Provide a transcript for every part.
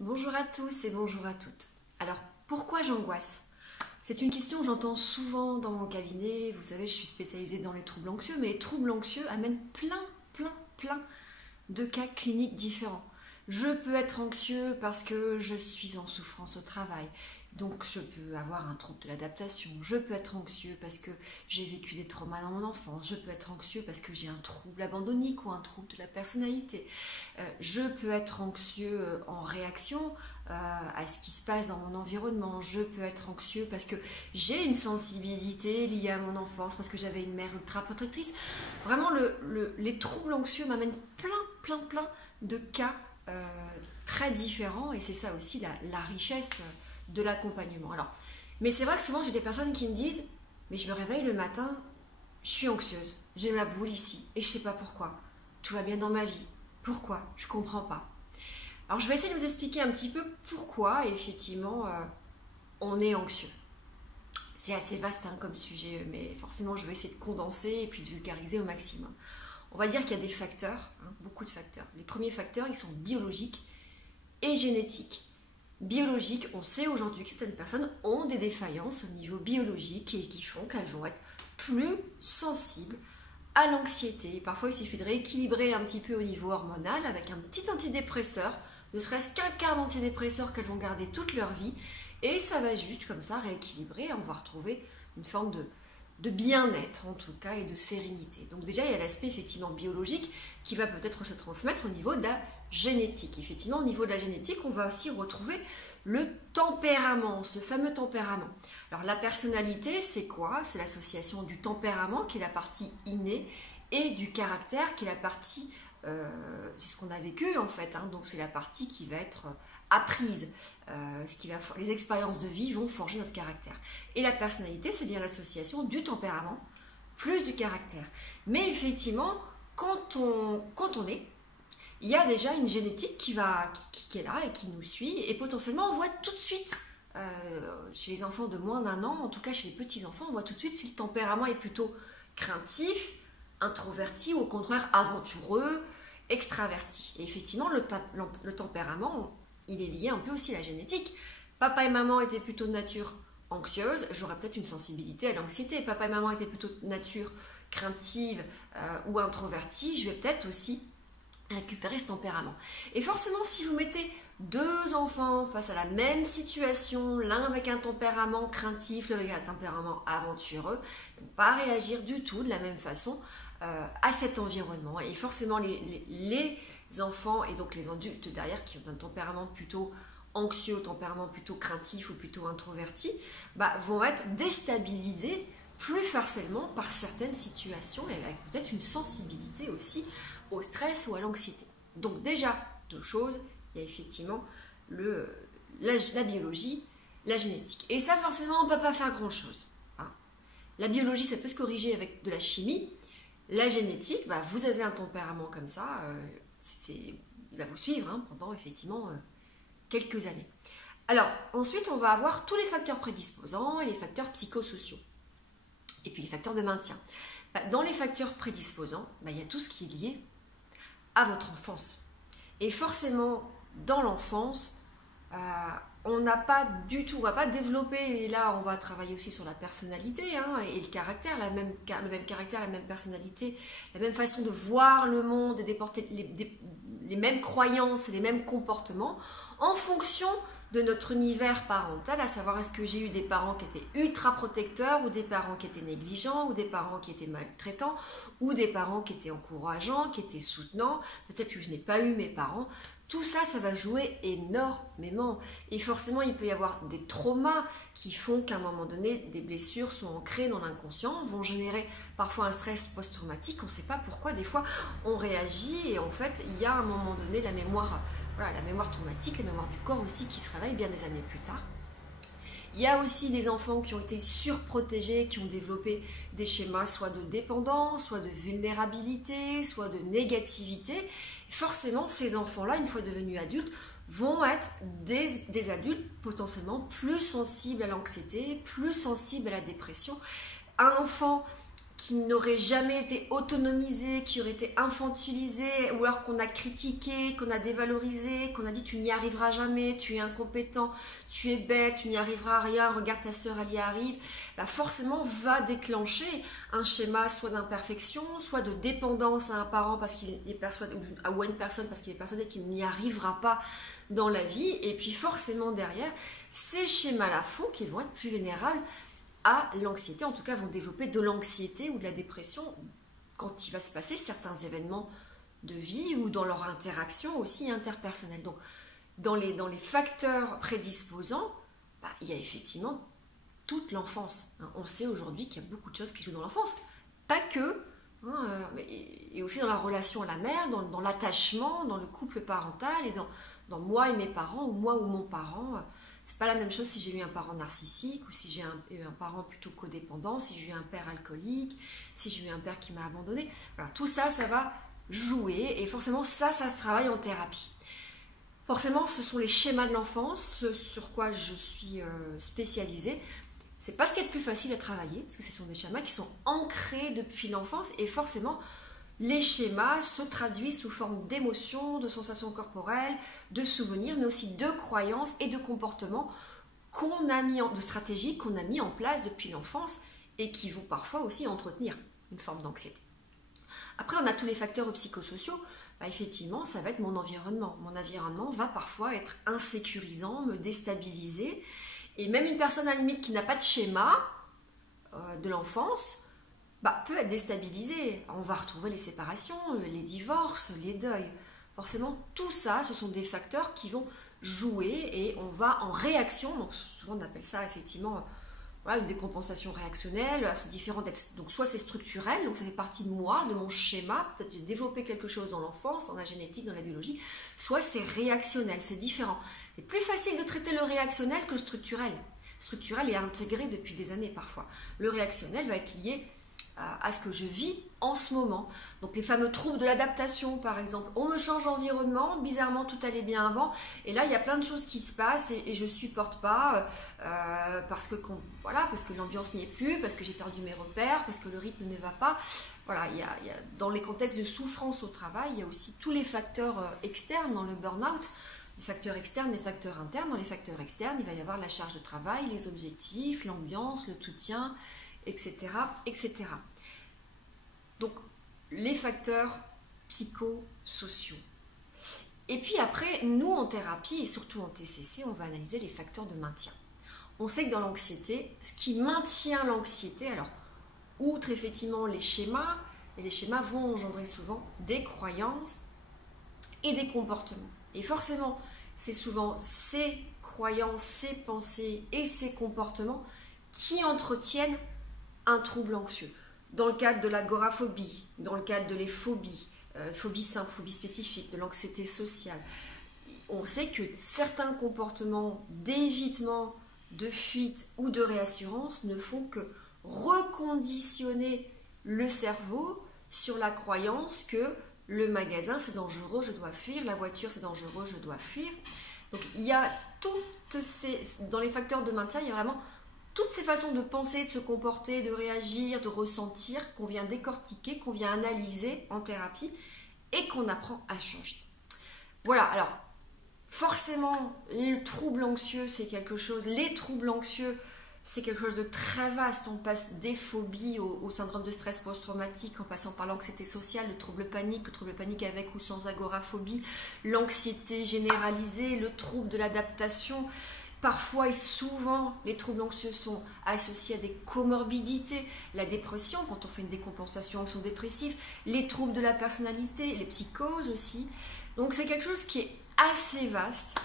Bonjour à tous et bonjour à toutes. Alors, pourquoi j'angoisse? C'est une question que j'entends souvent dans mon cabinet. Vous savez, je suis spécialisée dans les troubles anxieux, mais les troubles anxieux amènent plein de cas cliniques différents. Je peux être anxieux parce que je suis en souffrance au travail, donc je peux avoir un trouble de l'adaptation. Je peux être anxieux parce que j'ai vécu des traumas dans mon enfance. Je peux être anxieux parce que j'ai un trouble abandonnique ou un trouble de la personnalité. Je peux être anxieux en réaction à ce qui se passe dans mon environnement. Je peux être anxieux parce que j'ai une sensibilité liée à mon enfance, parce que j'avais une mère ultra protectrice. Vraiment, les troubles anxieux m'amènent plein de cas très différents, et c'est ça aussi la richesse de l'accompagnement. Alors, mais c'est vrai que souvent j'ai des personnes qui me disent: mais je me réveille le matin, je suis anxieuse, j'ai la boule ici et je sais pas pourquoi. Tout va bien dans ma vie. Pourquoi? Je comprends pas. Alors je vais essayer de vous expliquer un petit peu pourquoi effectivement on est anxieux. C'est assez vaste comme sujet, mais forcément je vais essayer de condenser et puis de vulgariser au maximum. On va dire qu'il y a des facteurs, beaucoup de facteurs. Les premiers facteurs, ils sont biologiques et génétiques. Biologiques, on sait aujourd'hui que certaines personnes ont des défaillances au niveau biologique et qui font qu'elles vont être plus sensibles à l'anxiété. Parfois, il suffit de rééquilibrer un petit peu au niveau hormonal avec un petit antidépresseur, ne serait-ce qu'un quart d'antidépresseur qu'elles vont garder toute leur vie, et ça va juste comme ça rééquilibrer, et on va retrouver une forme de bien-être en tout cas et de sérénité. Donc déjà il y a l'aspect effectivement biologique qui va peut-être se transmettre au niveau de la génétique. Effectivement au niveau de la génétique on va aussi retrouver le tempérament, ce fameux tempérament. Alors la personnalité c'est quoi? C'est l'association du tempérament qui est la partie innée et du caractère qui est la partie, c'est ce qu'on a vécu en fait, donc c'est la partie qui va être apprise, les expériences de vie vont forger notre caractère. Et la personnalité, c'est bien l'association du tempérament plus du caractère. Mais effectivement, quand on est, il y a déjà une génétique qui est là et qui nous suit, et potentiellement on voit tout de suite, chez les enfants de moins d'1 an, en tout cas chez les petits-enfants, on voit tout de suite si le tempérament est plutôt craintif, introverti ou au contraire aventureux, extraverti. Et effectivement, le tempérament, il est lié un peu aussi à la génétique. Papa et maman étaient plutôt de nature anxieuse, j'aurais peut-être une sensibilité à l'anxiété. Papa et maman étaient plutôt de nature craintive ou introvertie, je vais peut-être aussi récupérer ce tempérament. Et forcément, si vous mettez deux enfants face à la même situation, l'un avec un tempérament craintif, l'autre avec un tempérament aventureux, ils ne vont pas réagir du tout de la même façon à cet environnement. Et forcément, les enfants et donc les adultes derrière qui ont un tempérament plutôt anxieux, un tempérament plutôt craintif ou plutôt introverti, vont être déstabilisés plus facilement par certaines situations et avec peut-être une sensibilité aussi au stress ou à l'anxiété. Donc déjà, deux choses, il y a effectivement la biologie, la génétique. Et ça, forcément, on ne peut pas faire grand-chose. La biologie, ça peut se corriger avec de la chimie. La génétique, vous avez un tempérament comme ça, il va vous suivre pendant effectivement quelques années. Alors, ensuite, on va avoir tous les facteurs prédisposants et les facteurs psychosociaux. Et puis les facteurs de maintien. Dans les facteurs prédisposants, il y a tout ce qui est lié à votre enfance. Et forcément, dans l'enfance, on n'a pas du tout, on va pas développer, et là on va travailler aussi sur la personnalité et le caractère, le même caractère, la même personnalité, la même façon de voir le monde et de porter les mêmes croyances et les mêmes comportements en fonction de notre univers parental, à savoir est-ce que j'ai eu des parents qui étaient ultra protecteurs ou des parents qui étaient négligents ou des parents qui étaient maltraitants ou des parents qui étaient encourageants, qui étaient soutenants, peut-être que je n'ai pas eu mes parents. Tout ça, ça va jouer énormément. Et forcément, il peut y avoir des traumas qui font qu'à un moment donné, des blessures sont ancrées dans l'inconscient, vont générer parfois un stress post-traumatique. On ne sait pas pourquoi, des fois, on réagit et en fait, il y a à un moment donné la mémoire traumatique, la mémoire du corps aussi qui se réveille bien des années plus tard. Il y a aussi des enfants qui ont été surprotégés, qui ont développé des schémas soit de dépendance, soit de vulnérabilité, soit de négativité. Forcément, ces enfants-là, une fois devenus adultes, vont être des adultes potentiellement plus sensibles à l'anxiété, plus sensibles à la dépression. Un enfant qui n'aurait jamais été autonomisé, qui aurait été infantilisé, ou alors qu'on a critiqué, qu'on a dévalorisé, qu'on a dit tu n'y arriveras jamais, tu es incompétent, tu es bête, tu n'y arriveras à rien, regarde ta sœur elle y arrive, bah forcément va déclencher un schéma soit d'imperfection, soit de dépendance à un parent parce qu'il est persuadé, ou à une personne parce qu'il est persuadé qu'il n'y arrivera pas dans la vie, et puis forcément derrière, ces schémas-là font qu'ils vont être plus vulnérables à l'anxiété, en tout cas vont développer de l'anxiété ou de la dépression quand il va se passer certains événements de vie ou dans leur interaction aussi interpersonnelle. Donc dans les facteurs prédisposants, bah, il y a effectivement toute l'enfance. On sait aujourd'hui qu'il y a beaucoup de choses qui jouent dans l'enfance, pas que, et aussi dans la relation à la mère, dans l'attachement, dans le couple parental et dans moi et mes parents, ou moi ou mon parent. C'est pas la même chose si j'ai eu un parent narcissique ou si j'ai eu un parent plutôt codépendant, si j'ai eu un père alcoolique, si j'ai eu un père qui m'a abandonné. Voilà, tout ça, ça va jouer et forcément ça se travaille en thérapie. Forcément, ce sont les schémas de l'enfance, ce sur quoi je suis spécialisée. C'est pas ce qui est le plus facile à travailler parce que ce sont des schémas qui sont ancrés depuis l'enfance et forcément les schémas se traduisent sous forme d'émotions, de sensations corporelles, de souvenirs, mais aussi de croyances et de comportements de stratégies qu'on a mis en place depuis l'enfance et qui vont parfois aussi entretenir une forme d'anxiété. Après, on a tous les facteurs psychosociaux. Bah, effectivement, ça va être mon environnement. Mon environnement va parfois être insécurisant, me déstabiliser. Et même une personne à la limite qui n'a pas de schéma de l'enfance, bah, peut être déstabilisée. On va retrouver les séparations, les divorces, les deuils. Forcément, tout ça, ce sont des facteurs qui vont jouer et on va en réaction. Donc, souvent, on appelle ça effectivement voilà, une décompensation réactionnelle. C'est différent d'être. Donc, soit c'est structurel, donc ça fait partie de moi, de mon schéma. Peut-être j'ai développé quelque chose dans l'enfance, dans la génétique, dans la biologie. Soit c'est réactionnel, c'est différent. C'est plus facile de traiter le réactionnel que le structurel. Le structurel est intégré depuis des années parfois. Le réactionnel va être lié à ce que je vis en ce moment. Donc les fameux troubles de l'adaptation par exemple, on me change d'environnement, bizarrement tout allait bien avant et là il y a plein de choses qui se passent et je supporte pas parce que l'ambiance n'y est plus, parce que j'ai perdu mes repères, parce que le rythme ne va pas. Voilà, il y a, dans les contextes de souffrance au travail, il y a aussi tous les facteurs externes dans le burn-out. Les facteurs externes, les facteurs internes. Dans les facteurs externes, il va y avoir la charge de travail, les objectifs, l'ambiance, le soutien, etc., etc. Donc, les facteurs psychosociaux. Et puis après, nous en thérapie et surtout en TCC, on va analyser les facteurs de maintien. On sait que dans l'anxiété, ce qui maintient l'anxiété, alors, outre effectivement les schémas, et les schémas vont engendrer souvent des croyances et des comportements. Et forcément, c'est souvent ces croyances, ces pensées et ces comportements qui entretiennent un trouble anxieux. Dans le cadre de l'agoraphobie, dans le cadre de les phobies, phobie simple, phobie spécifique, de l'anxiété sociale, on sait que certains comportements d'évitement, de fuite ou de réassurance ne font que reconditionner le cerveau sur la croyance que le magasin c'est dangereux, je dois fuir, la voiture c'est dangereux, je dois fuir. Donc il y a toutes ces, dans les facteurs de maintien, il y a vraiment toutes ces façons de penser, de se comporter, de réagir, de ressentir, qu'on vient décortiquer, qu'on vient analyser en thérapie et qu'on apprend à changer. Voilà, alors forcément, le trouble anxieux, c'est quelque chose, les troubles anxieux, c'est quelque chose de très vaste. On passe des phobies au syndrome de stress post-traumatique, en passant par l'anxiété sociale, le trouble panique avec ou sans agoraphobie, l'anxiété généralisée, le trouble de l'adaptation. Parfois et souvent, les troubles anxieux sont associés à des comorbidités, la dépression, quand on fait une décompensation anxio-dépressive, les troubles de la personnalité, les psychoses aussi. Donc c'est quelque chose qui est assez vaste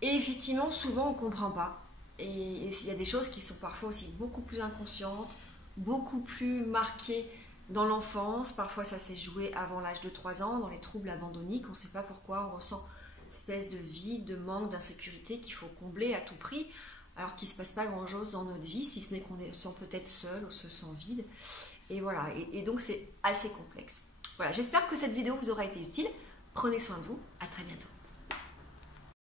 et effectivement, souvent on ne comprend pas. Et il y a des choses qui sont parfois aussi beaucoup plus inconscientes, beaucoup plus marquées dans l'enfance. Parfois ça s'est joué avant l'âge de 3 ans, dans les troubles abandonniques, on ne sait pas pourquoi, on ressent espèce de vide, de manque, d'insécurité qu'il faut combler à tout prix, alors qu'il ne se passe pas grand-chose dans notre vie, si ce n'est qu'on se sent peut-être seul ou se sent vide. Et voilà, et donc c'est assez complexe. Voilà, j'espère que cette vidéo vous aura été utile. Prenez soin de vous, à très bientôt.